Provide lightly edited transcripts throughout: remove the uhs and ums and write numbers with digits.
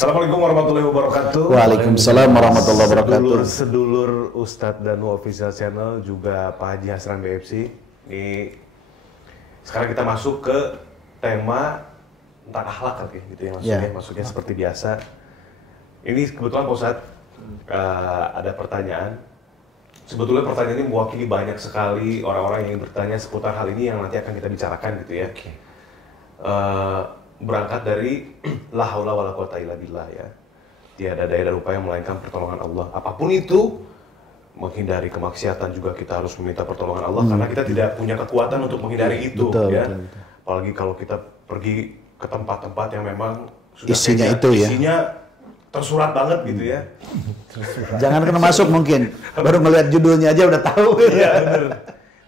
Assalamualaikum warahmatullahi wabarakatuh. Waalaikumsalam warahmatullahi wabarakatuh. Sedulur Ustadz dan Official Channel, juga Pak Haji Hasran BFC. Ini sekarang kita masuk ke tema tentang akhlak gitu ya, maksudnya, maksudnya seperti biasa. Ini kebetulan Pak Ustadz ada pertanyaan. Sebetulnya pertanyaan ini mewakili banyak sekali orang-orang yang bertanya seputar hal ini yang nanti akan kita bicarakan gitu ya. Berangkat dari la haula wala quwata illa billah ya. Tiada daya dan upaya melainkan pertolongan Allah. Apapun itu, menghindari kemaksiatan juga kita harus meminta pertolongan Allah karena kita tidak punya kekuatan untuk menghindari itu ya. Betul. Apalagi kalau kita pergi ke tempat-tempat yang memang sudah isinya tersurat banget gitu ya. Jangan kena masuk mungkin. Baru melihat judulnya aja udah tahu. Iya benar.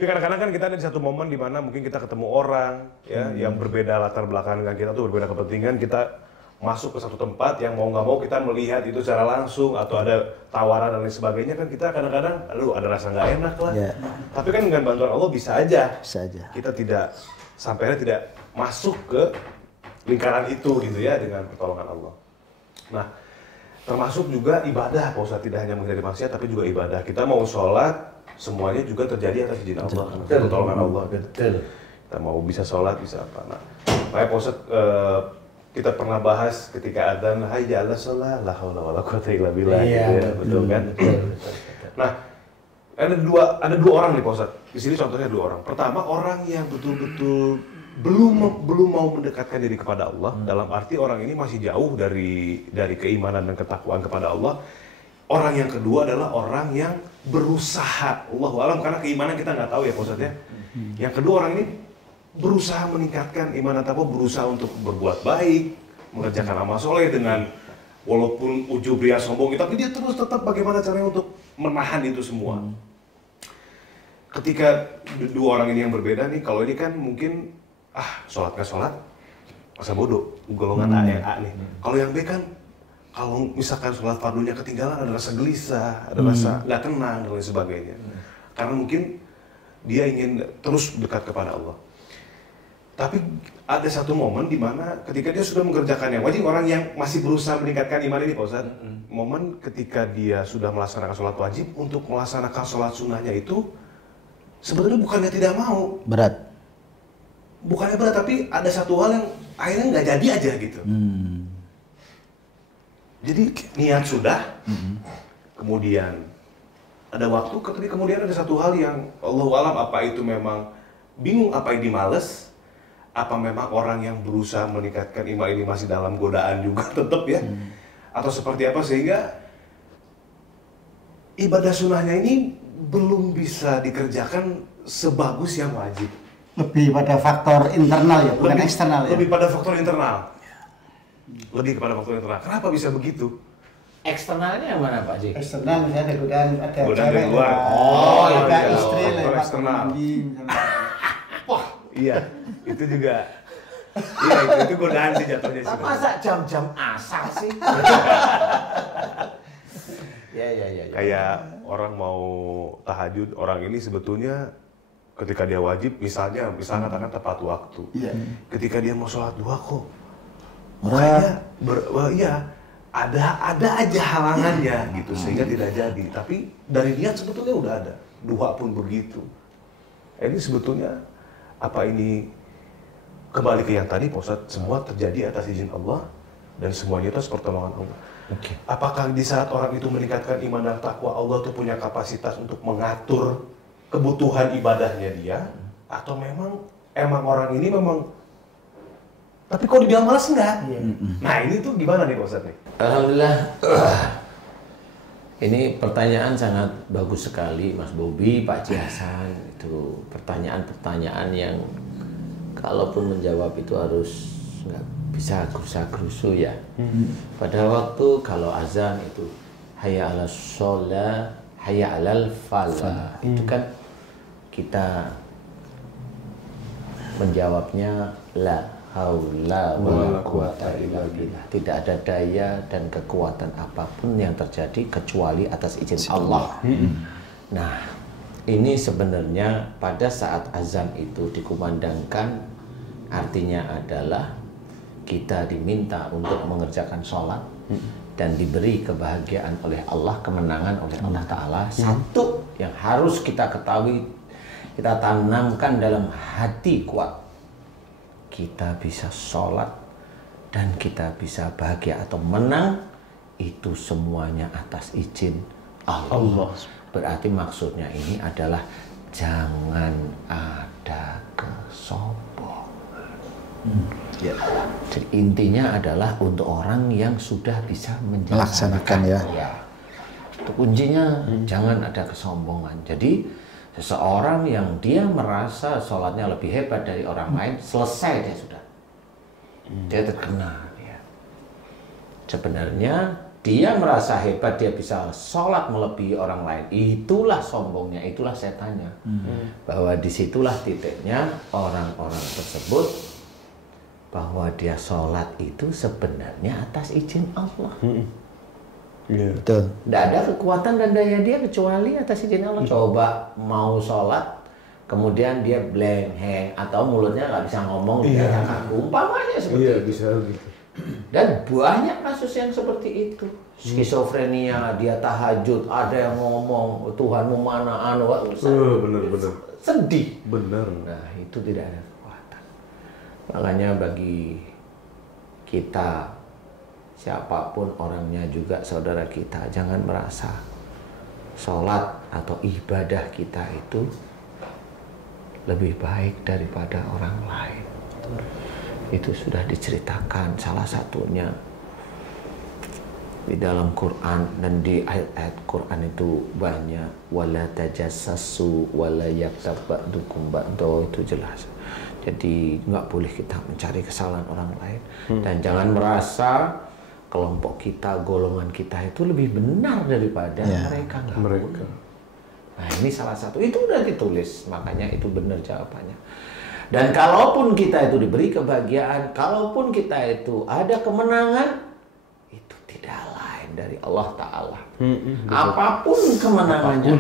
Tapi kadang-kadang kan kita ada di satu momen di mana mungkin kita ketemu orang ya yang berbeda latar belakang dengan kita tuh, berbeda kepentingan, kita masuk ke satu tempat yang mau nggak mau kita melihat itu secara langsung atau ada tawaran dan lain sebagainya, kan kita kadang-kadang aduh ada rasa nggak enak lah. Tapi kan dengan bantuan Allah bisa aja. Kita tidak tidak masuk ke lingkaran itu gitu ya dengan pertolongan Allah. Nah, termasuk juga ibadah, Pak Ustadz, tidak hanya menghindari maksiat tapi juga ibadah. Kita mau sholat, semuanya juga terjadi atas izin Allah, pertolongan Allah. Kita mau bisa sholat, bisa apa. Nah, makanya Pak Ustadz, kita pernah bahas ketika adzan, hayya 'alas shalah, la haula wala quwata illa billah, gitu ya, betul kan? Nah, ada dua orang nih Pak Ustadz. Di sini contohnya dua orang. Pertama, orang yang betul-betul belum mau mendekatkan diri kepada Allah, dalam arti orang ini masih jauh dari keimanan dan ketakwaan kepada Allah. Orang yang kedua adalah orang yang berusaha, Allahu a'lam, karena keimanan kita nggak tahu ya Pak Ustadz ya. Yang kedua, orang ini berusaha meningkatkan iman dan takwa, berusaha untuk berbuat baik, mengerjakan amal soleh dengan walaupun ujub ria sombong, tapi dia terus tetap bagaimana caranya untuk menahan itu semua. Ketika dua orang ini yang berbeda nih, kalau ini kan mungkin sholat nggak sholat, masa bodoh, golongan A yang A nih. Kalau yang B kan, kalau misalkan sholat fardunya ketinggalan, ada rasa gelisah, ada rasa nggak tenang dan lain sebagainya. Karena mungkin dia ingin terus dekat kepada Allah. Tapi ada satu momen di mana ketika dia sudah mengerjakan yang wajib, orang yang masih berusaha meningkatkan iman ini Pak Ustadz, momen ketika dia sudah melaksanakan sholat wajib, untuk melaksanakan sholat sunnahnya itu sebetulnya bukannya tidak mau. Bukannya berat, tapi ada satu hal yang akhirnya nggak jadi aja gitu. Jadi niat sudah, kemudian ada waktu, tapi kemudian ada satu hal yang Allahu a'lam, apa itu memang bingung, apa ini males, apa memang orang yang berusaha meningkatkan iman ini masih dalam godaan juga tetap ya, atau seperti apa, sehingga ibadah sunnahnya ini belum bisa dikerjakan sebagus yang wajib. Lebih pada faktor internal ya, bukan eksternal ya? Lebih pada faktor internal. Lebih kepada faktor internal. Kenapa bisa begitu? Eksternalnya yang mana Pak Ji? Eksternal misalnya ada godaan dari luar. Ada istri, faktor eksternal. Wah, iya, itu juga. Iya, itu godaan sih jatuhnya sih. Masa jam-jam asar sih? Ya. Kayak orang mau tahajud, orang ini sebetulnya ketika dia wajib, misalnya katakan tepat waktu. Ketika dia mau sholat duha kok, makanya ada aja halangannya gitu, sehingga tidak jadi. Tapi dari niat sebetulnya udah ada. Duha pun begitu. Ini sebetulnya apa ini kembali ke yang tadi Pak Ustadz, semua terjadi atas izin Allah dan semuanya itu atas pertolongan Allah. Apakah di saat orang itu meningkatkan iman dan takwa, Allah tuh punya kapasitas untuk mengatur kebutuhan ibadahnya dia, atau emang orang ini memang, tapi kalau dibilang malas enggak? Nah ini tuh gimana nih Pak Ustadz nih? Alhamdulillah, ini pertanyaan sangat bagus sekali Mas Bobi, Pak Haji Hasan. Itu pertanyaan-pertanyaan yang kalaupun menjawab itu harus nggak bisa gerusa-gerusu ya. Pada waktu kalau azan itu hayya 'alas shalah, hayya 'alal falah, itu kan kita menjawabnya la haula wala quwata illa billah. Tidak ada daya dan kekuatan apapun yang terjadi kecuali atas izin Allah. Nah, ini sebenarnya pada saat azan itu dikumandangkan, artinya adalah kita diminta untuk mengerjakan sholat dan diberi kebahagiaan oleh Allah, kemenangan oleh Allah Ta'ala, satu yang harus kita ketahui, kita tanamkan dalam hati kuat, kita bisa sholat dan kita bisa bahagia atau menang, itu semuanya atas izin Allah. Berarti maksudnya ini adalah jangan ada kesombongan. Jadi intinya adalah untuk orang yang sudah bisa Melaksanakan, ya. Itu kuncinya, jangan ada kesombongan. Jadi seseorang yang dia merasa sholatnya lebih hebat dari orang lain, selesai dia sudah. Dia terkena. Ya. Sebenarnya dia merasa hebat, dia bisa sholat melebihi orang lain. Itulah sombongnya, itulah setannya. Bahwa disitulah titiknya orang-orang tersebut, bahwa dia sholat itu sebenarnya atas izin Allah. Betul. Tidak ada kekuatan dan daya dia kecuali atas izin Allah. Coba mau sholat, kemudian dia blank, hang, atau mulutnya nggak bisa ngomong, dia kaku, umpamanya seperti itu. Bisa gitu. Dan banyak kasus yang seperti itu. Skizofrenia, dia tahajud, ada yang ngomong, Tuhanmu mana, Bener. sedih. Bener. Nah, itu tidak ada kekuatan. Makanya bagi kita, siapapun orangnya juga saudara kita, jangan merasa sholat atau ibadah kita itu lebih baik daripada orang lain. Itu sudah diceritakan salah satunya di dalam Quran, dan di ayat-ayat Quran itu banyak, wala tajassasu wala yaktab ba'dukum ba'da, itu jelas. Jadi nggak boleh kita mencari kesalahan orang lain, dan jangan merasa kelompok kita, golongan kita itu lebih benar daripada mereka. Nah, ini salah satu, itu udah ditulis, makanya itu benar jawabannya. Dan kalaupun kita itu diberi kebahagiaan, kalaupun kita itu ada kemenangan, itu tidak lain dari Allah Ta'ala. Apapun kemenangannya,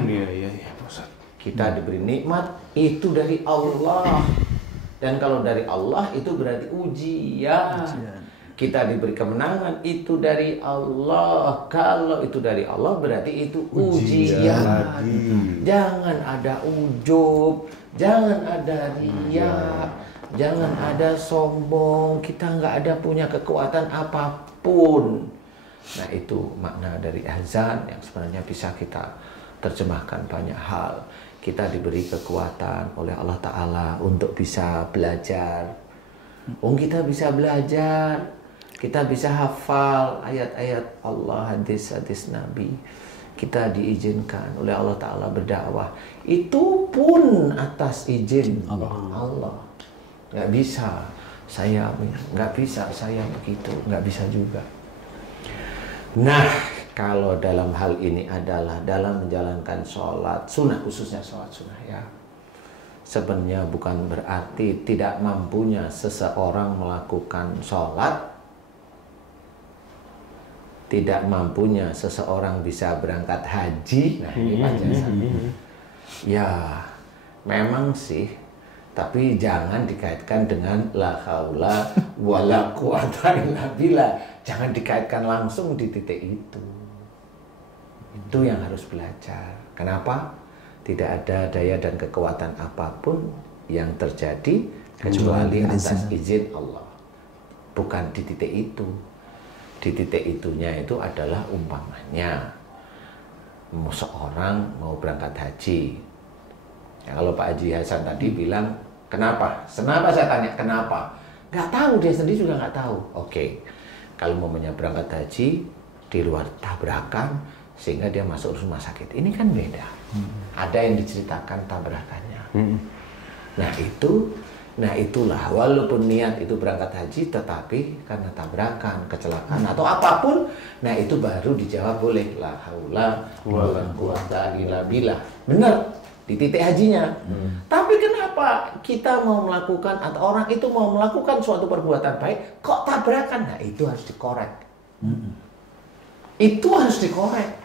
kita diberi nikmat, itu dari Allah. Dan kalau dari Allah, itu berarti ujian. Kita diberi kemenangan, itu dari Allah. Kalau itu dari Allah, berarti itu ujian. Jangan ada ujub, jangan ada riya, jangan ada sombong. Kita nggak ada punya kekuatan apapun. Nah, itu makna dari azan yang sebenarnya bisa kita terjemahkan banyak hal. Kita diberi kekuatan oleh Allah Ta'ala untuk bisa belajar. Kita bisa belajar, kita bisa hafal ayat-ayat Allah, hadis-hadis Nabi. Kita diizinkan oleh Allah Ta'ala berdakwah. Itu pun atas izin Allah. Nggak bisa saya begitu, nggak bisa juga. Nah, kalau dalam hal ini adalah dalam menjalankan sholat sunnah, khususnya sholat sunnah ya, sebenarnya bukan berarti tidak mampunya seseorang melakukan sholat, tidak mampunya seseorang bisa berangkat haji. Nah, ini penjelasan. Ya, memang sih, tapi jangan dikaitkan dengan la haula wala quwata illa billah. Jangan dikaitkan langsung di titik itu. Itu yang harus belajar. Kenapa? Tidak ada daya dan kekuatan apapun yang terjadi kecuali atas izin Allah. Bukan di titik itu. Di titik itunya itu adalah umpamanya seorang mau berangkat haji. Ya, kalau Pak Haji Hasan tadi bilang, kenapa? Kenapa saya tanya kenapa? Nggak tahu, dia sendiri juga nggak tahu. Oke, kalau mau berangkat haji di luar tabrakan sehingga dia masuk rumah sakit, ini kan beda. Ada yang diceritakan tabrakannya. Nah itulah, walaupun niat itu berangkat haji, tetapi karena tabrakan, kecelakaan atau apapun, nah itu baru dijawab boleh la haula wala quwata illa billah. Benar di titik hajinya. Tapi kenapa kita mau melakukan atau orang itu mau melakukan suatu perbuatan baik kok tabrakan? Nah, itu harus dikorek. Itu harus dikorek.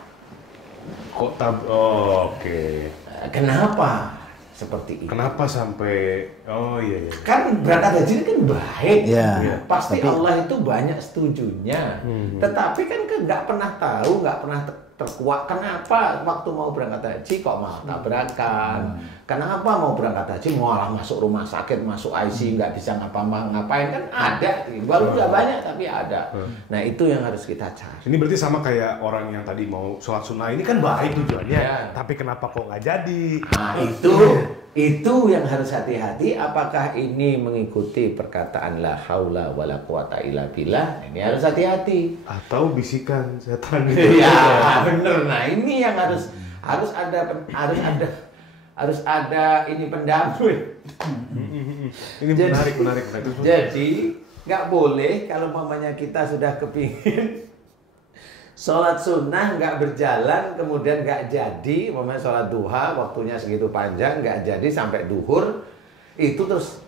Oke. Kenapa? seperti itu. Kenapa sampai? Oh iya. Kan berangkat haji kan baik, Iya. pasti Tapi- Allah itu banyak setujunya. Tetapi kan nggak pernah tahu, nggak pernah terkuak kenapa waktu mau berangkat haji kok malah tabrakan. Kenapa mau berangkat haji malah masuk rumah sakit, masuk ICU, nggak bisa ngapa-ngapain, kan ada, walau nggak banyak tapi ada. Nah itu yang harus kita cari. Ini berarti sama kayak orang yang tadi mau sholat sunnah, ini kan baik tujuannya, Iya. tapi kenapa kok nggak jadi? Nah itu yang harus hati-hati. Apakah ini mengikuti perkataan la haula wala quwata illa billah? Ini harus hati-hati. Atau bisikan setan gitu. Iya bener. Nah ini yang harus ada ini pendamping. Ini menarik. Jadi nggak boleh kalau mamanya kita sudah kepingin sholat sunnah nggak berjalan, kemudian nggak jadi, mamanya sholat duha waktunya segitu panjang nggak jadi sampai duhur, itu terus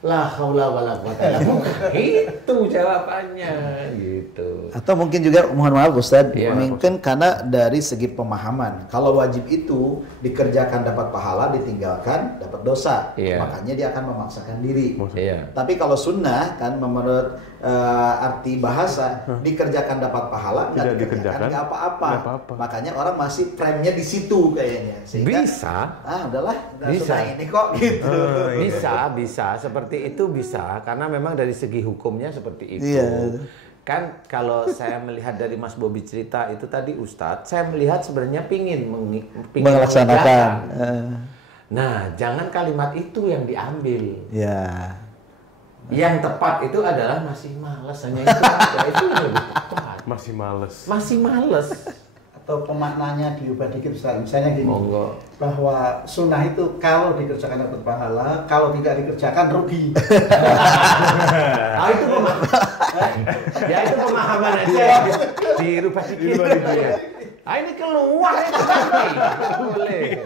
la haula wala quwata illa billah. Itu jawabannya gitu. Atau mungkin juga mohon maaf Ustadz, Iya. mungkin karena dari segi pemahaman, kalau wajib itu dikerjakan dapat pahala, ditinggalkan dapat dosa, Iya. makanya dia akan memaksakan diri. Iya. Tapi kalau sunnah kan menurut arti bahasa, dikerjakan dapat pahala, nggak Tidak dikerjakan dikerjakan, nggak apa-apa. nggak apa-apa. Makanya orang masih frame-nya di situ kayaknya. Sehingga, Bisa. udahlah, udah Bisa. sunnah ini kok gitu. Bisa seperti itu bisa karena memang dari segi hukumnya seperti itu. Iya. Kan kalau saya melihat dari Mas Bobi cerita itu tadi Ustadz, saya melihat sebenarnya pingin Melaksanakan. mengerjakan. Nah, jangan kalimat itu yang diambil. Ya. Yang tepat itu adalah masih malas, hanya itu aja. Itu yang lebih tepat. Masih males. Masih malas. Atau pemaknanya diubah dikit Ustaz. Misalnya gini, Monggo. bahwa sunnah itu kalau dikerjakan dapat pahala, kalau tidak dikerjakan rugi. Ah itu ya itu pemahaman aja. Dirubah dikit. Ah ini keluar ya boleh.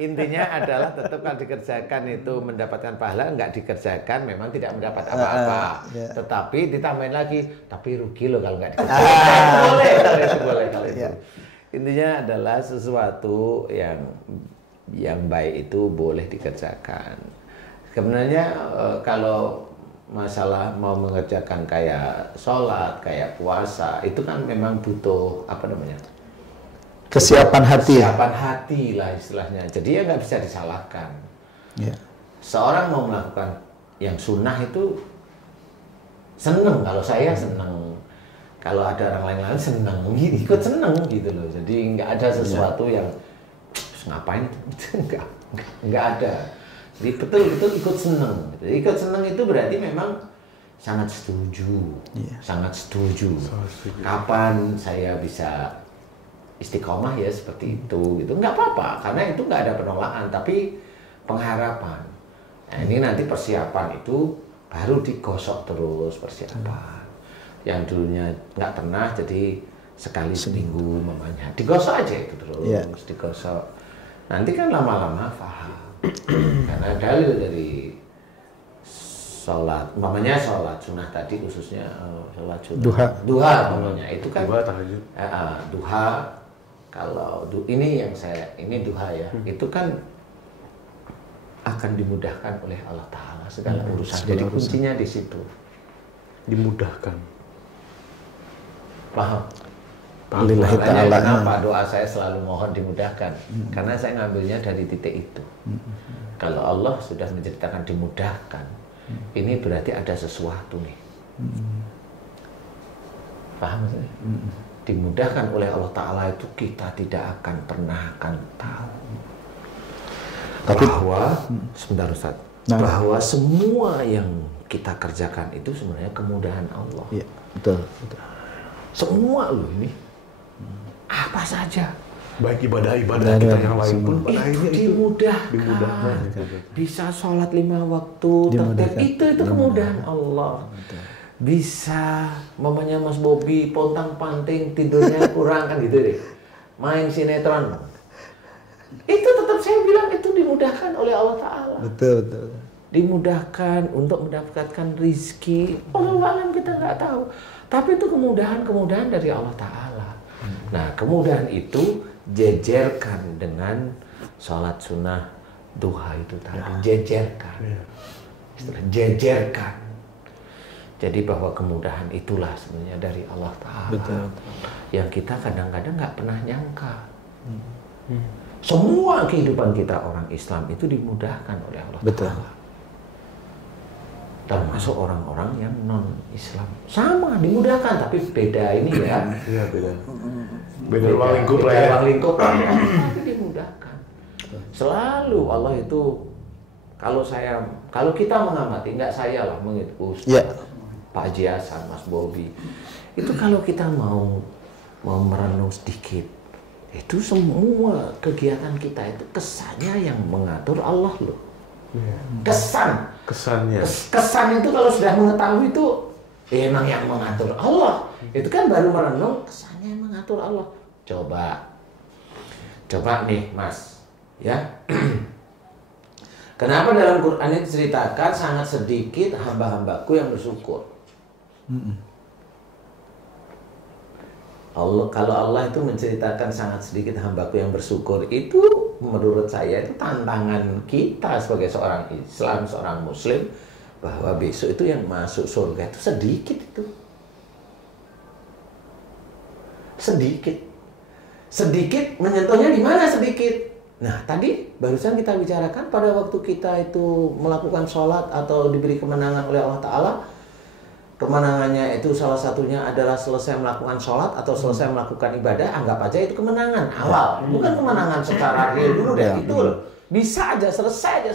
Intinya adalah tetap kalau dikerjakan itu mendapatkan pahala, nggak dikerjakan memang tidak mendapat apa-apa. Ya. Tetapi ditambahin lagi, tapi rugi loh kalau nggak dikerjakan. Boleh kalau itu. Ya. Intinya adalah sesuatu yang baik itu boleh dikerjakan. Sebenarnya kalau masalah mau mengerjakan kayak sholat, kayak puasa, itu kan memang butuh apa namanya? Kesiapan hati. Kesiapan hati lah istilahnya. Jadi ya nggak bisa disalahkan. Ya. Seorang mau melakukan yang sunnah itu seneng. Kalau saya seneng. Kalau ada orang lain seneng, ikut seneng gitu loh. Jadi nggak ada sesuatu yang ngapain itu nggak ada. Jadi betul ikut seneng. Jadi ikut seneng itu berarti memang sangat setuju, sangat setuju. Kapan saya bisa istiqomah ya seperti itu, gitu nggak apa-apa karena itu nggak ada penolakan, tapi pengharapan. Nah ini nanti persiapan itu baru digosok terus persiapan. Yang dulunya nggak pernah jadi sekali seminggu mamanya digosok aja itu terus digosok. Nanti kan lama-lama paham. Karena dalil dari sholat, mamanya sholat sunnah tadi khususnya sholat sunnah. Duha mamanya itu kan. Duha tahajud. Duha. Kalau ini duha ya, itu kan akan dimudahkan oleh Allah Ta'ala segala urusan. Jadi kuncinya di situ. Dimudahkan. Paham? Lillahi ta'ala. Kenapa doa saya selalu mohon dimudahkan? Karena saya ngambilnya dari titik itu. Kalau Allah sudah menceritakan dimudahkan, ini berarti ada sesuatu nih. Paham maksudnya? Dimudahkan oleh Allah Ta'ala itu kita tidak akan pernah tahu bahwa sebentar Ustaz, bahwa semua yang kita kerjakan itu sebenarnya kemudahan Allah. Iya, betul. Semua loh ini apa saja, Baik ibadah-ibadah kita yang lain pun pada itu akhirnya dimudahkan. Bisa sholat 5 waktu tertib, itu kemudahan Allah. Bisa mamanya Mas Bobi pontang-panting tidurnya kurang kan gitu deh, main sinetron, itu tetap saya bilang itu dimudahkan oleh Allah Ta'ala. Betul. Dimudahkan untuk mendapatkan rizki. Allah kita nggak tahu, tapi itu kemudahan dari Allah Ta'ala. Nah kemudahan itu jejerkan dengan sholat sunnah duha itu tadi jejerkan, istilah jejerkan. Jadi bahwa kemudahan itulah sebenarnya dari Allah Ta'ala. Betul. Yang kita kadang-kadang nggak pernah nyangka. Semua kehidupan kita orang Islam itu dimudahkan oleh Allah Betul. Ta'ala. Termasuk orang-orang yang non-Islam. Sama, dimudahkan, tapi beda ini ya. Iya, beda. Beda ruang lingkup lah ya. Ruang lingkup, tapi dimudahkan. Selalu Allah itu, kalau kita mengamati, nggak saya lah, Ustaz, Ya. Pak Haji Hasan, Mas Bobi, itu kalau kita mau merenung sedikit, itu semua kegiatan kita itu kesannya yang mengatur Allah loh. Kesannya. Kesan itu kalau sudah mengetahui itu emang yang mengatur Allah. Itu kan baru merenung kesannya yang mengatur Allah. Coba nih Mas, ya. Kenapa dalam Quran itu diceritakan sangat sedikit hamba-hambaku yang bersyukur? Kalau Allah itu menceritakan sangat sedikit hambaku yang bersyukur, itu menurut saya itu tantangan kita sebagai seorang Islam, seorang Muslim, bahwa besok itu yang masuk surga itu sedikit itu. Sedikit menyentuhnya di mana sedikit? Nah, tadi barusan kita bicarakan pada waktu kita itu melakukan sholat atau diberi kemenangan oleh Allah Ta'ala. Kemenangannya itu salah satunya adalah selesai melakukan sholat atau selesai melakukan ibadah, anggap aja itu kemenangan awal. Bukan kemenangan secara real dulu deh, itu bisa aja selesai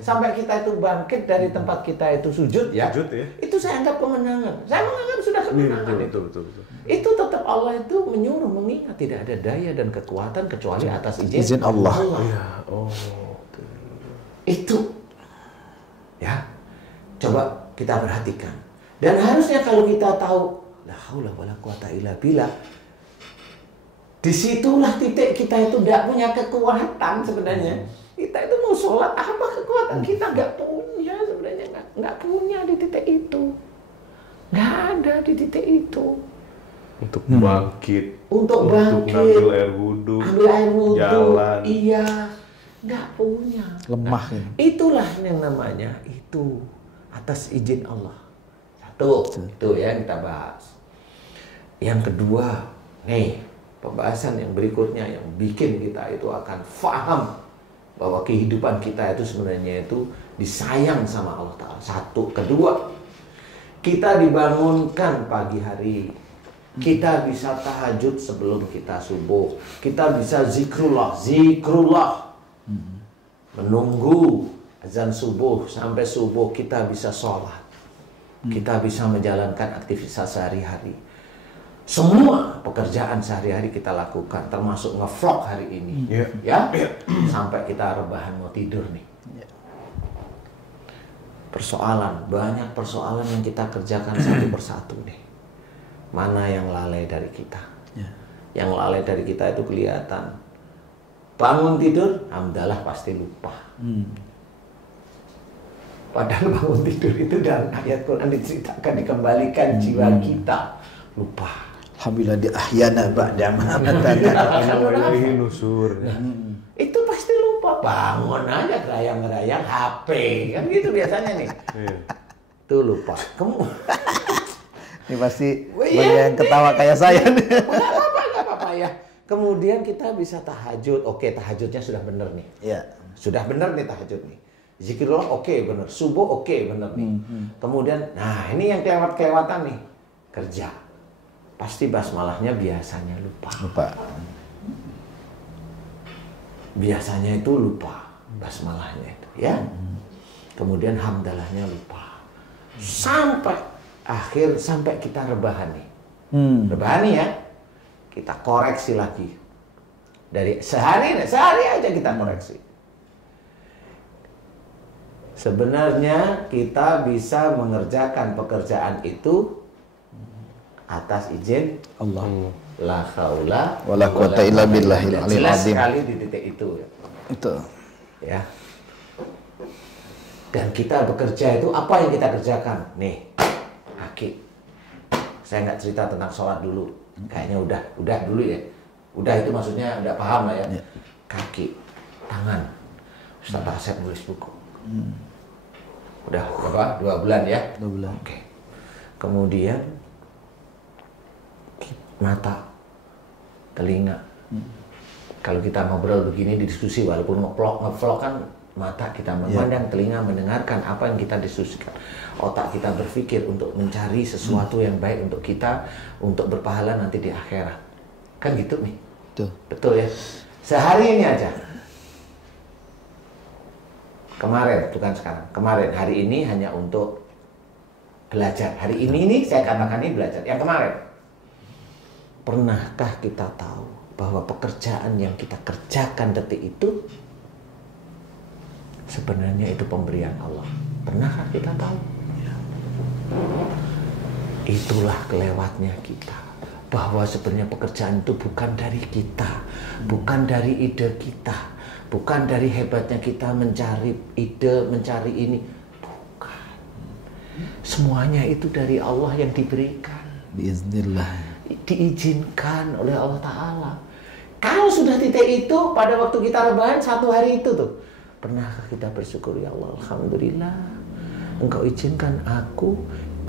sampai kita itu bangkit dari tempat kita itu sujud ya. Itu saya anggap kemenangan. Saya menganggap sudah kemenangan itu. Betul. Itu tetap Allah itu menyuruh, mengingat tidak ada daya dan kekuatan kecuali atas izin Allah. Itu ya, coba kita perhatikan. Dan harusnya kalau kita tahu la haula wala quwata illa billah, disitulah titik kita itu tidak punya kekuatan sebenarnya. Kita itu mau sholat, apa kekuatan kita nggak punya sebenarnya, nggak punya di titik itu, nggak ada di titik itu. Untuk bangkit, untuk ngambil air wudhu, jalan, iya, nggak punya. Lemah Nah, itulah yang namanya itu atas izin Allah. Satu, itu yang kita bahas. Yang kedua, nih pembahasan yang berikutnya yang bikin kita itu akan faham bahwa kehidupan kita itu sebenarnya itu disayang sama Allah Ta'ala. Satu, kedua, kita dibangunkan pagi hari. Kita bisa tahajud sebelum kita subuh. Kita bisa zikrullah. Menunggu azan subuh sampai subuh kita bisa sholat. Kita bisa menjalankan aktivitas sehari-hari. Semua pekerjaan sehari-hari kita lakukan, termasuk nge-vlog hari ini. Ya, sampai kita rebahan mau tidur nih. Banyak persoalan yang kita kerjakan satu persatu nih. Mana yang lalai dari kita? Yang lalai dari kita itu kelihatan. Bangun tidur, alhamdulillah pasti lupa. Padahal bangun tidur itu dalam ayat Quran diceritakan dikembalikan jiwa kita. Lupa. Alhamdulillah di ahyana ba'da ma amatana. nusur. Itu pasti lupa. Bangun aja gerayang-gerayang HP. Kan gitu biasanya nih. Itu lupa. Ini pasti banyak yang ketawa kayak saya nih. Nggak apa-apa ya. Kemudian kita bisa tahajud. Oke, tahajudnya sudah benar nih. Ya. Sudah benar nih tahajud nih. Zikirullah oke, benar. Subuh oke, benar nih. Kemudian, nah ini yang kelewat-kelewatan nih. Kerja. Pasti basmalahnya biasanya lupa. Biasanya itu lupa basmalahnya itu, ya. Kemudian hamdalahnya lupa. Sampai kita rebahan nih. Rebahan nih ya. Kita koreksi lagi. Dari sehari aja kita koreksi. Sebenarnya kita bisa mengerjakan pekerjaan itu atas izin Allah. La haula wala quwata illa billahil aliyil jelas azim. sekali di titik itu. Itu. Ya. Dan kita bekerja itu apa yang kita kerjakan? Nih, Aki. Saya nggak cerita tentang sholat dulu. Kayaknya udah dulu ya. Udah itu maksudnya udah paham lah ya. Kaki. tangan. Ustaz Asep nulis buku. Udah berapa? 2 bulan ya? 2 bulan. Oke. Kemudian mata, telinga. Kalau kita ngobrol begini di diskusi, walaupun ngevlog kan mata kita memandang, telinga mendengarkan apa yang kita diskusikan. Otak kita berpikir untuk mencari sesuatu yang baik untuk kita, untuk berpahala nanti di akhirat. Kan gitu nih. Betul. Betul ya? Sehari ini aja. Kemarin, bukan sekarang. Kemarin, hari ini hanya untuk belajar. Hari ini saya katakan ini belajar. Yang kemarin. Pernahkah kita tahu bahwa pekerjaan yang kita kerjakan detik itu sebenarnya itu pemberian Allah? Pernahkah kita tahu? Itulah kelewatnya kita. Bahwa sebenarnya pekerjaan itu bukan dari kita, bukan dari ide kita, bukan dari hebatnya kita mencari ide, mencari ini. Bukan. Semuanya itu dari Allah yang diberikan. Biiznillah. Diizinkan oleh Allah Ta'ala. Kalau sudah titik itu, pada waktu kita rebahan 1 hari itu tuh, pernahkah kita bersyukur, ya Allah, Alhamdulillah, Engkau izinkan aku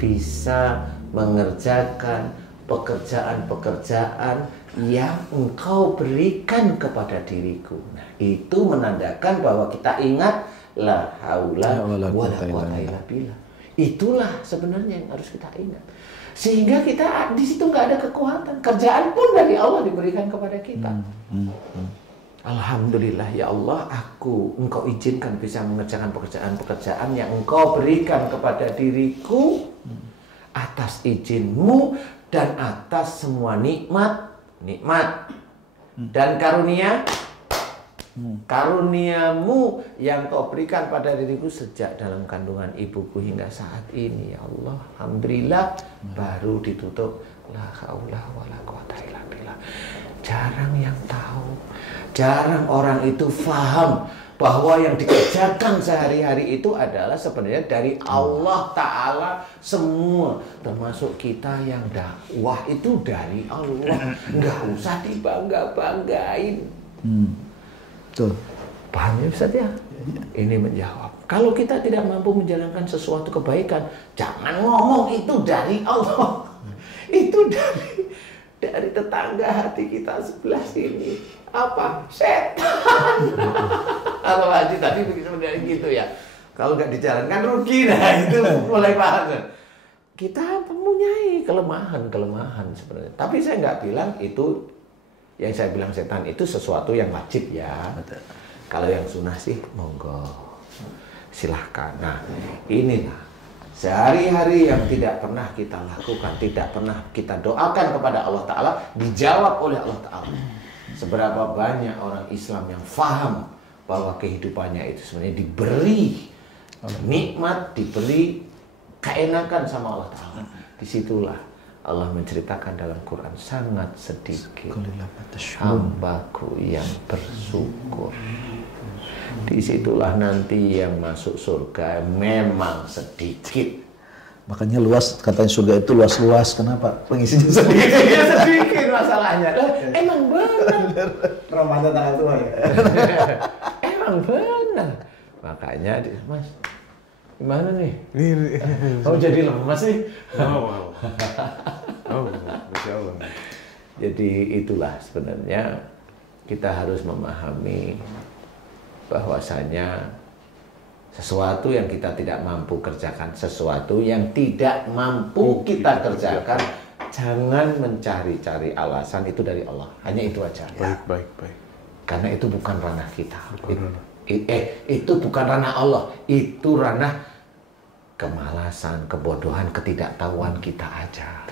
bisa mengerjakan pekerjaan-pekerjaan yang Engkau berikan kepada diriku. Nah, itu menandakan bahwa kita ingat la haula wala quwata illa billah. Itulah sebenarnya yang harus kita ingat. Sehingga kita di situ nggak ada kekuatan. Kerjaan pun dari Allah diberikan kepada kita. Alhamdulillah ya Allah, Engkau izinkan bisa mengerjakan pekerjaan-pekerjaan yang Engkau berikan kepada diriku atas izin-Mu dan atas semua nikmat dan karunia-Mu yang Kau berikan pada diriku sejak dalam kandungan ibuku hingga saat ini, ya Allah. Alhamdulillah, baru ditutup la haula wala quwata illa billah. Jarang yang tahu, jarang orang itu faham bahwa yang dikerjakan sehari-hari itu adalah sebenarnya dari Allah Ta'ala semua. Termasuk kita yang dakwah itu dari Allah. Nggak usah dibangga-banggain. Betul. Paham ya Ustaz ya? Ini menjawab. Kalau kita tidak mampu menjalankan sesuatu kebaikan, jangan ngomong itu dari Allah. Itu dari tetangga hati kita sebelah sini. Apa? Setan. Kalau Haji tadi sebenarnya gitu ya. Kalau nggak dijalankan rugi, nah itu mulai paham. Kita mempunyai kelemahan sebenarnya. Tapi saya nggak bilang itu, yang saya bilang setan itu sesuatu yang wajib ya. Betul. Kalau yang sunnah sih monggo, silahkan. Nah inilah sehari-hari yang tidak pernah kita lakukan, tidak pernah kita doakan kepada Allah Ta'ala, dijawab oleh Allah Ta'ala. Seberapa banyak orang Islam yang faham bahwa kehidupannya itu sebenarnya diberi nikmat, diberi keenakan sama Allah Ta'ala. Disitulah Allah menceritakan dalam Quran, sangat sedikit hambaku yang bersyukur. Disitulah nanti yang masuk surga memang sedikit. Makanya luas, katanya surga itu luas-luas. Kenapa? Pengisinya sedikit. Sedikit masalahnya. Emang benar. Ramadan tanggal tua ya. Emang benar. Makanya, Mas, gimana nih? Oh jadi lemas nih. Masya Allah. Jadi itulah sebenarnya kita harus memahami bahwasanya sesuatu yang kita tidak mampu kerjakan, sesuatu yang tidak mampu kita kerjakan, jangan mencari-cari alasan, itu dari Allah. Hanya itu aja. Baik. Karena itu bukan ranah kita. Itu bukan ranah Allah. Itu ranah kemalasan, kebodohan, ketidaktahuan kita aja.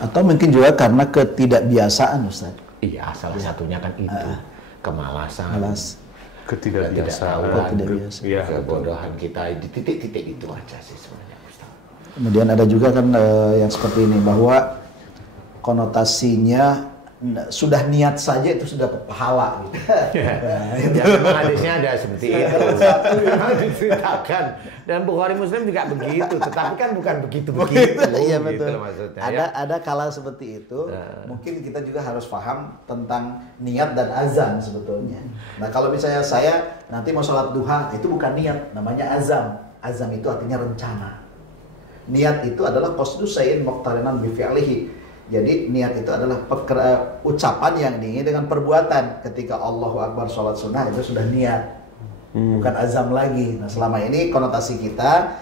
Atau mungkin juga karena ketidakbiasaan, Ustaz. Iya, salah satunya kan itu. Kemalasan. Ketidakbiasaan. Ketidakbiasaan. Kebodohan kita di titik-titik itu aja sih sebenarnya, Ustaz. Kemudian ada juga kan yang seperti ini, bahwa konotasinya sudah niat saja itu sudah pahala gitu. Ya, memang hadisnya ada seperti itu. Memang diceritakan. Dan Bukhari Muslim juga begitu, tetapi kan bukan begitu-begitu. Iya gitu betul. loh maksudnya, Ada kala seperti itu. Mungkin kita juga harus paham tentang niat dan azam sebetulnya. Nah kalau misalnya saya nanti mau sholat duha, itu bukan niat, namanya azam. Azam itu artinya rencana. Niat itu adalah qasdu syai'in muqtarinan bi fi'lihi. Jadi niat itu adalah ucapan yang diingin dengan perbuatan. Ketika Allahu Akbar sholat sunnah itu sudah niat. Bukan azam lagi. Nah selama ini konotasi kita,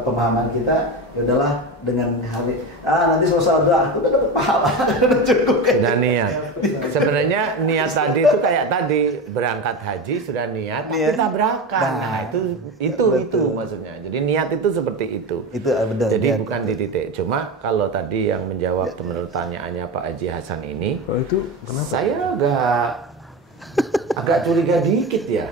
pemahaman kita, ya udahlah dengan hari nanti selesai doa aku udah dapat pahala, cukup. Sudah niat. Sebenarnya niat tadi itu kayak tadi berangkat haji sudah niat, tapi tabrakan. Nah itu maksudnya. Jadi niat itu seperti itu. Itu benar. Jadi bukan di titik. Cuma kalau tadi yang menjawab menurut pertanyaannya Pak Haji Hasan ini, itu kenapa? Saya agak curiga dikit ya.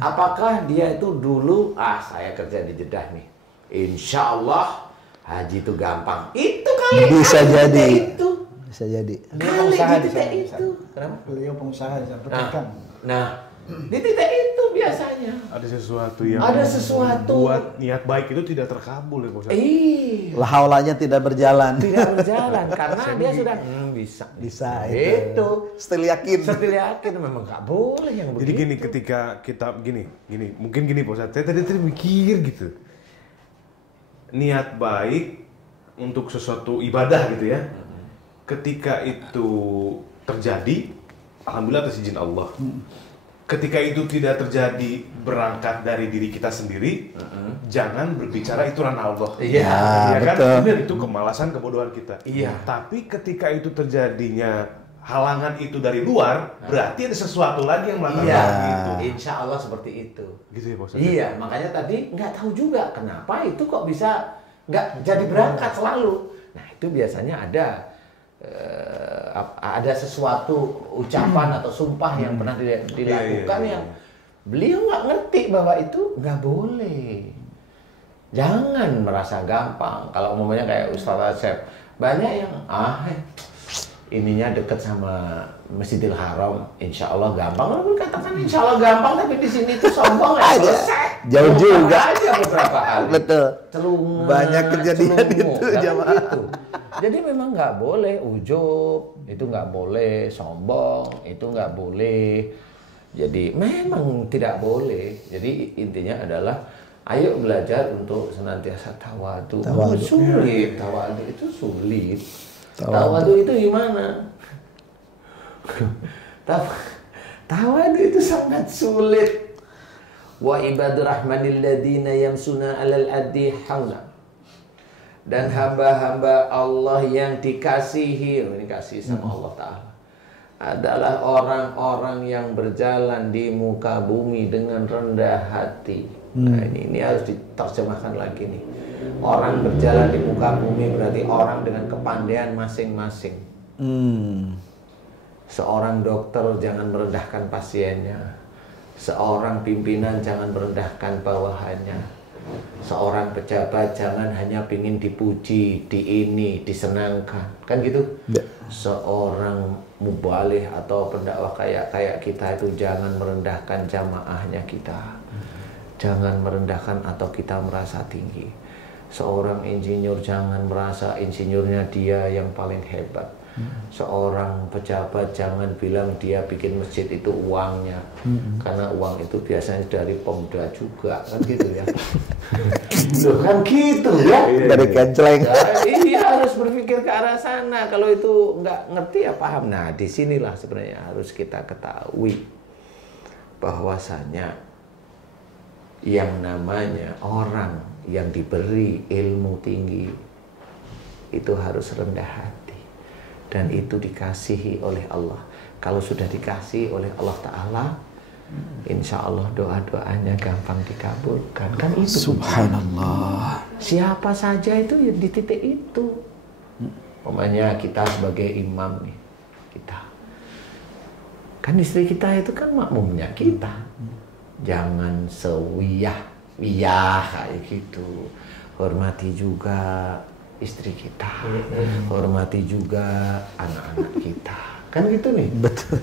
Apakah dia itu dulu saya kerja di Jeddah nih, insya Allah haji itu gampang. Itu kali bisa jadi. Itu bisa jadi. kali di titik itu. Kenapa? Beliau pengusaha di sana, pedagang. Nah, di titik itu biasanya Ada sesuatu yang buat niat baik itu tidak terkabul ya Ustaz. Haulanya tidak berjalan. Tidak berjalan karena dia sudah bisa itu. Setel yakin Memang nggak boleh yang begitu. Jadi gini, ketika kita mungkin gini Pak Ustaz, saya tadi mikir gitu. Niat baik untuk sesuatu ibadah gitu ya. Ketika itu terjadi, alhamdulillah atas izin Allah. Ketika itu tidak terjadi berangkat dari diri kita sendiri, jangan berbicara itu ranah Allah. Iya, kan? betul. Benar, itu kemalasan, kebodohan kita. Iya. Tapi ketika itu terjadinya halangan itu dari luar, berarti ada sesuatu lagi yang melatar belakang itu. Insya Allah seperti itu. Gitu ya Pak Ustaz? Iya, makanya tadi nggak tahu juga kenapa itu kok bisa nggak jadi berangkat selalu. Nah itu biasanya ada sesuatu ucapan atau sumpah yang pernah dilakukan yang beliau nggak ngerti bahwa itu nggak boleh. Jangan merasa gampang. Kalau umumnya kayak Ustaz Asep, banyak yang ininya deket sama Masjidil Haram, insya Allah gampang. Walaupun katakan insya Allah gampang, tapi di sini tuh sombong ya selesai. Jauh juga. Aja beberapa kali. Betul. Celungan, Banyak kejadian itu jamaah. Gitu. Jadi memang nggak boleh ujub, itu nggak boleh sombong, itu nggak boleh. Jadi memang tidak boleh. Jadi intinya adalah ayo belajar untuk senantiasa tawadu. Sulit, tawadu itu sulit. Tawadu itu gimana? Tawadu itu sangat sulit. Wa ibadur rahmanil ladina yamsuna alal ardi hauna. Dan hamba-hamba Allah yang dikasihi, ini kasih sama Allah Ta'ala, adalah orang-orang yang berjalan di muka bumi dengan rendah hati. Nah ini harus diterjemahkan lagi nih. Orang berjalan di muka bumi berarti orang dengan kepandaian masing-masing. Seorang dokter jangan merendahkan pasiennya. Seorang pimpinan jangan merendahkan bawahannya. Seorang pejabat jangan hanya ingin dipuji, disenangkan, kan gitu. Seorang mubalih atau pendakwah kayak kita itu jangan merendahkan jamaahnya kita, jangan merendahkan atau kita merasa tinggi. Seorang insinyur jangan merasa insinyurnya dia yang paling hebat. Seorang pejabat jangan bilang dia bikin masjid itu uangnya, karena uang itu biasanya dari pemuda juga, kan gitu ya. Loh, kan gitu ya. Dari kenceleng. Iya, harus berpikir ke arah sana. Kalau itu nggak ngerti ya paham. Nah disinilah sebenarnya harus kita ketahui bahwasanya yang namanya orang yang diberi ilmu tinggi itu harus rendah hati. Dan itu dikasihi oleh Allah. Kalau sudah dikasihi oleh Allah Ta'ala, insya Allah doa-doanya gampang dikabulkan. Kan itu. Subhanallah. Siapa saja itu ya di titik itu. Pokoknya kita sebagai imam nih, kita. Kan istri kita itu kan makmumnya kita. Jangan sewiyah kayak gitu. Hormati juga istri kita, hormati juga anak-anak kita. Kan gitu nih. Betul.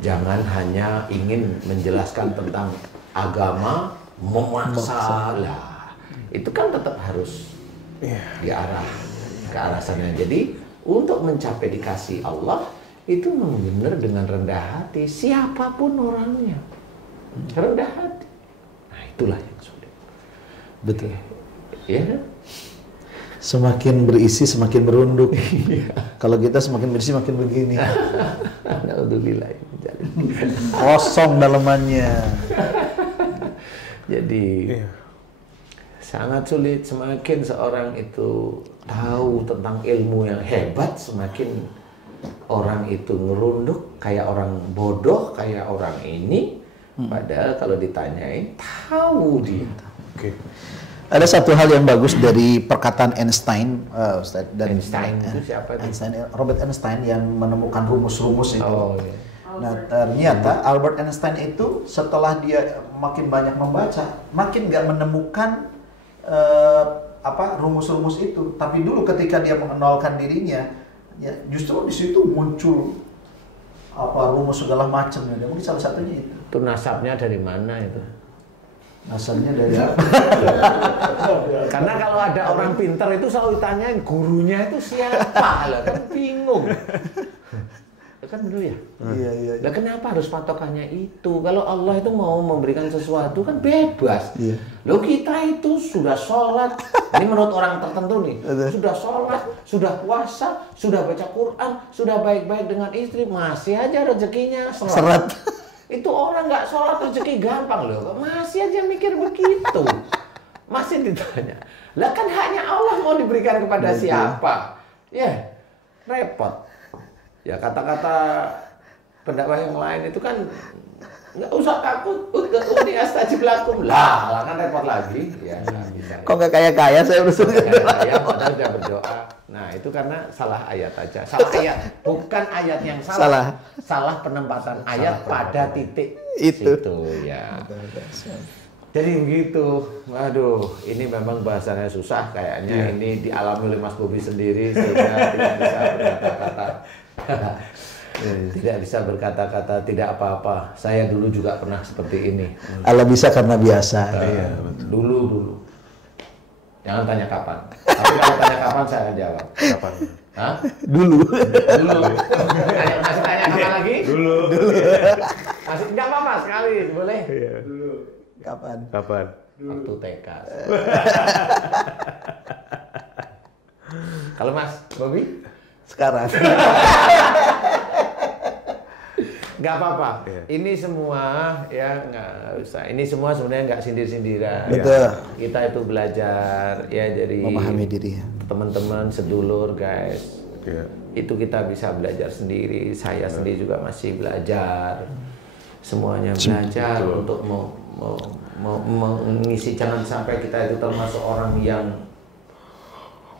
Jangan hanya ingin menjelaskan tentang agama, memaksa lah. Itu kan tetap harus diarah ke arah sana. Jadi untuk mencapai dikasih Allah itu memang benar dengan rendah hati, siapapun orangnya. Rendah hati. Nah, itulah yang sulit. Betul. Ya kan? Semakin berisi semakin merunduk. Kalau kita semakin berisi makin begini. Alhamdulillah. Kosong dalamannya. Jadi sangat sulit. Semakin seorang itu tahu tentang ilmu yang hebat, semakin orang itu ngerunduk kayak orang bodoh, kayak orang ini. Padahal kalau ditanyain tahu dia. Oke. Ada satu hal yang bagus dari perkataan Einstein, Ustaz, dan Einstein itu siapa itu? Robert Einstein yang menemukan rumus-rumus itu. Oh, iya. Nah, ternyata Albert Einstein itu setelah dia makin banyak membaca, makin nggak menemukan rumus-rumus itu. Tapi dulu ketika dia mengenalkan dirinya, ya justru di situ muncul rumus segala macam. Mungkin salah satunya itu. Itu nasabnya dari mana itu? Nasabnya dari apa? Karena kalau ada orang pintar itu selalu ditanyain gurunya itu siapa lah, kan bingung. Kan dulu ya. Iya. Nah, kenapa harus patokannya itu? Kalau Allah itu mau memberikan sesuatu kan bebas. Iya. Loh kita itu sudah sholat, ini menurut orang tertentu nih, sudah sholat, sudah puasa, sudah baca Quran, sudah baik-baik dengan istri, masih aja rezekinya seret. Itu orang nggak sholat rezeki gampang loh, masih aja mikir begitu. Masih ditanya, lah kan hanya Allah mau diberikan kepada siapa? Ya, repot. Ya kata-kata pendakwah yang lain itu kan nggak usah takut, uni astajib lakum lah kan repot lagi. Ya, bisa. Kok nggak kaya-kaya saya urusan Kaya padahal udah berdoa. Nah itu karena salah ayat aja, salah ayat, bukan ayat yang salah, salah penempatan ayat pada titik itu. Ya. Jadi begitu, waduh, ini memang bahasanya susah kayaknya. Ini dialami oleh Mas Bobi sendiri sehingga tidak bisa berkata-kata. Tidak bisa berkata-kata, tidak apa-apa. Saya dulu juga pernah seperti ini. Allah bisa karena biasa. Dulu. Jangan tanya kapan. Tapi kalau tanya kapan saya akan jawab. Kapan? Hah? Dulu. Masih tanya kapan lagi? Dulu. Masih nggak apa-apa sekali, boleh. Iya. Dulu. Kapan? Waktu TK. Kalau Mas Bobi? Sekarang. Nggak apa-apa. Iya. Ini semua ya nggak usah. Ini semua sebenarnya nggak sindir-sindiran. Betul. Kita itu belajar ya dari Memahami diri. Teman-teman sedulur guys. Iya. Itu kita bisa belajar sendiri. Saya sendiri juga masih belajar. Semuanya belajar untuk mengisi. Jangan sampai kita itu termasuk orang yang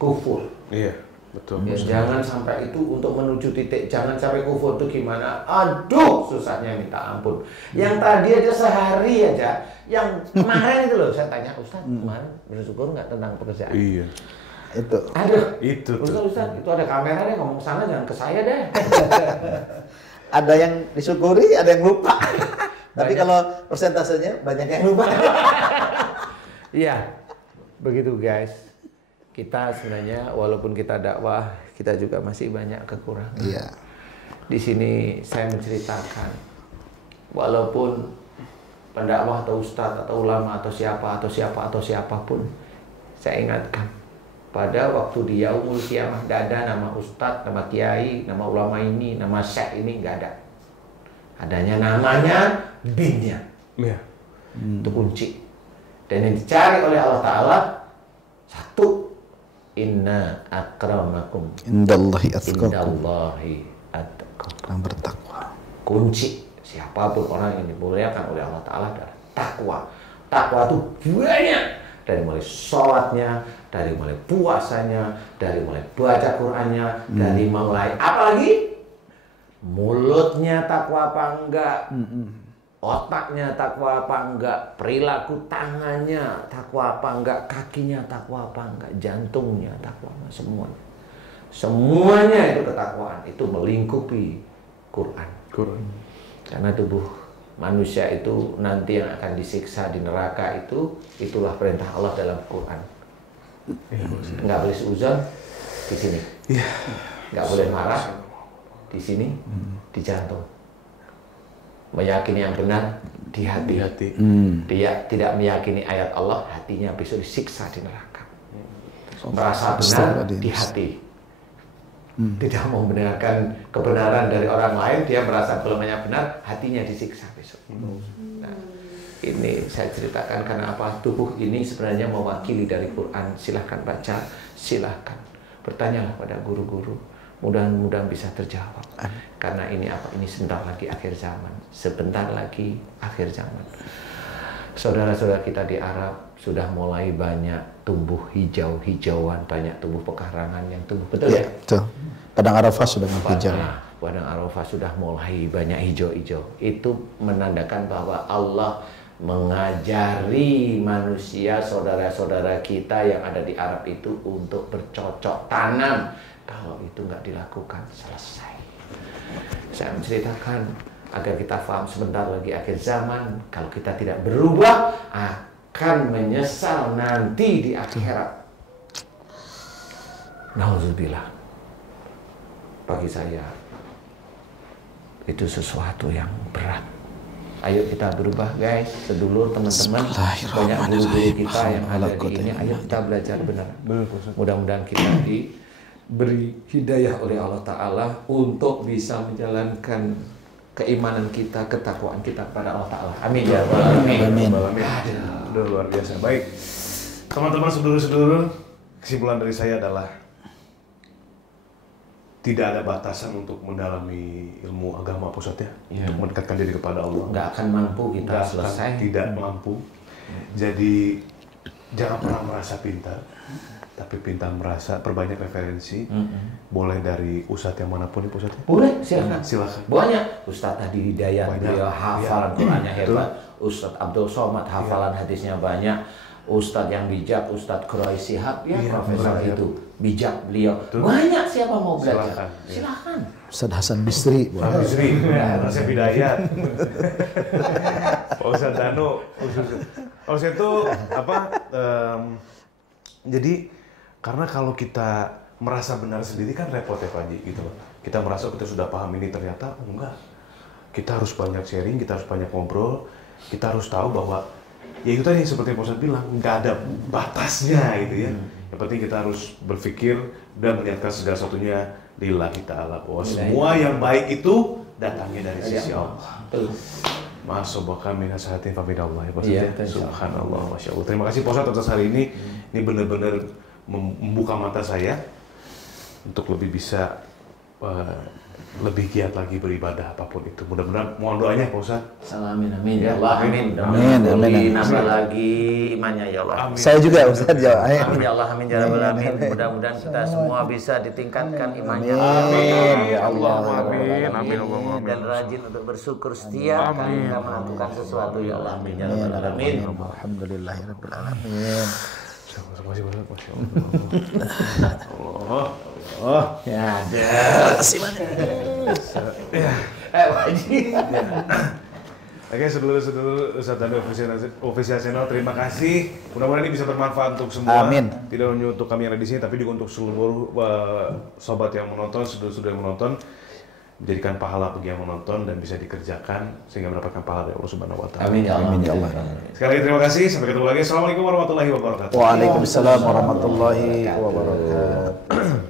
kufur. Iya, betul. Ya, jangan sampai itu untuk menuju titik. Jangan sampai kufur itu gimana? Aduh, susahnya minta ampun. Yang tadi aja sehari aja, yang kemarin itu loh saya tanya, Ustaz, kemarin bersyukur nggak tentang pekerjaan? Iya. Itu. Ada. Itu tuh. Ustaz, itu ada kamera deh, ngomong sana jangan ke saya deh. Ada yang disyukuri, ada yang lupa. Tapi kalau persentasenya banyak yang lupa. Iya, begitu guys. Kita sebenarnya walaupun kita dakwah, kita juga masih banyak kekurangan. Iya. Di sini saya menceritakan, walaupun pendakwah atau ustadz atau ulama atau siapapun, saya ingatkan pada waktu di yaumul kiamah tidak ada nama ustadz, nama kiai, nama ulama ini, nama syekh ini nggak ada. Adanya namanya binnya. Iya. Itu kunci. Dan yang dicari oleh Allah Ta'ala satu, inna akramakum Indallahi atqakum. indallahi atqakum. Yang bertakwa. Kunci siapapun orang yang dimuliakan oleh Allah Ta'ala adalah takwa. Takwa itu banyak. Dari mulai sholatnya, dari mulai puasanya, dari mulai baca Qur'annya, dari mulai apa lagi? Mulutnya takwa apa enggak? otaknya takwa apa enggak, perilaku tangannya takwa apa enggak, kakinya takwa apa enggak, jantungnya takwa apa, semuanya. Semuanya itu ketakwaan, itu melingkupi Quran. Karena tubuh manusia itu nanti yang akan disiksa di neraka itulah perintah Allah dalam Quran. Nggak boleh seuzon di sini, nggak boleh marah di sini, di jantung. Meyakini yang benar di hati. Dia tidak meyakini ayat Allah, hatinya besok disiksa di neraka. Merasa benar di hati. Tidak mau mendengarkan kebenaran dari orang lain, dia merasa belumnya benar, hatinya disiksa besok. Nah, ini saya ceritakan karena apa? Tubuh ini sebenarnya mewakili dari Quran. Silahkan baca, silahkan bertanyalah pada guru-guru. Mudah-mudahan bisa terjawab. Karena ini apa? Ini sebentar lagi akhir zaman. Sebentar lagi akhir zaman. Saudara-saudara kita di Arab sudah mulai banyak tumbuh hijau-hijauan, banyak tumbuh pekarangan yang tumbuh, betul ya? Betul. Padang Arafah sudah hijau. Padang Arafah sudah mulai banyak hijau-hijau. Itu menandakan bahwa Allah mengajari manusia, saudara-saudara kita yang ada di Arab itu untuk bercocok tanam. Kalau itu nggak dilakukan, selesai. Saya menceritakan agar kita paham sebentar lagi akhir zaman. Kalau kita tidak berubah, akan menyesal nanti di akhirat. Nauzubillah. Bagi saya itu sesuatu yang berat. Ayo kita berubah guys, sedulur teman-teman, banyak guru-guru kita yang ada di ini. Ayo kita belajar benar. Mudah-mudahan kita diberi hidayah oleh Allah Ta'ala untuk bisa menjalankan keimanan kita, ketakwaan kita pada Allah Ta'ala. Amin ya rabbal alamin. Udah luar biasa. Baik, teman-teman, sedulur-sedulur, kesimpulan dari saya adalah tidak ada batasan untuk mendalami ilmu agama, Pak Ustadz ya, untuk mendekatkan diri kepada Allah. Nggak akan mampu kita selesai. Tidak mampu. Jadi jangan pernah merasa pintar, tapi pintar merasa, perbanyak referensi. Boleh dari ustadz yang manapun ya, Pak Ustadz? Boleh, silakan. Silakan. Banyak. Ustadz Hadi Hidayat, beliau hafalan Qurannya hebat. Ustadz Abdul Somad, hafalan hadisnya banyak. Ustadz yang bijak, Ustadz Quraish Shihab, profesor itu bijak beliau. Banyak siapa mau belajar. Silakan. Ustadz Hasan Bisri. Rasanya Bidayat. Pak Ustadz Danu. Pak Ustadz itu apa? Jadi karena kalau kita merasa benar sendiri kan repot ya Pak Haji, gitu loh. Kita merasa kita sudah paham ini, ternyata enggak. Kita harus banyak sharing, kita harus banyak ngobrol, kita harus tahu bahwa ya itu tadi seperti Pak Ustadz bilang, nggak ada batasnya gitu ya. Yang penting kita harus berpikir dan melihatkan segala sesuatunya lillahi ta'ala. Bahwa semua yang baik itu datangnya dari sisi Allah. Ma'asobaka minasahatin fabidallah ya Pak Ustadz. Subhanallah, Masya Allah. Terima kasih Pak Ustadz atas hari ini. Ini benar-benar membuka mata saya untuk lebih bisa lebih giat lagi beribadah apapun itu. Mudah-mudahan mohon doanya Pak Ustadz. Amin amin ya Allah, amin. Amin. Nambah lagi imannya ya Allah. Amin. Saya juga Ustadz ya. Amin ya Allah, amin ya rabbal alamin. Mudah-mudahan kita semua bisa ditingkatkan imannya. Amin ya Allah. Amin. Dan rajin untuk bersyukur setiap kali kita melakukan sesuatu ya Allah. Amin ya rabbal alamin. Alhamdulillahirabbil alamin. Terima kasih banyak, Masya Allah. Allah. Ya ada. Oke, sedulur-sedulur Ustadz Danu Official Channel, terima kasih. Mudah-mudahan ini bisa bermanfaat untuk semua. Amin. Tidak hanya untuk kami yang ada di sini, tapi juga untuk seluruh sobat yang menonton, sedulur-sedulur yang menonton. Menjadikan pahala bagi yang menonton dan bisa dikerjakan sehingga mendapatkan pahala dari Allah Subhanahu wa Ta'ala. Amin ya Allah. Sekali lagi terima kasih. Sampai ketemu lagi. Assalamualaikum warahmatullahi wabarakatuh. Waalaikumsalam warahmatullahi wabarakatuh.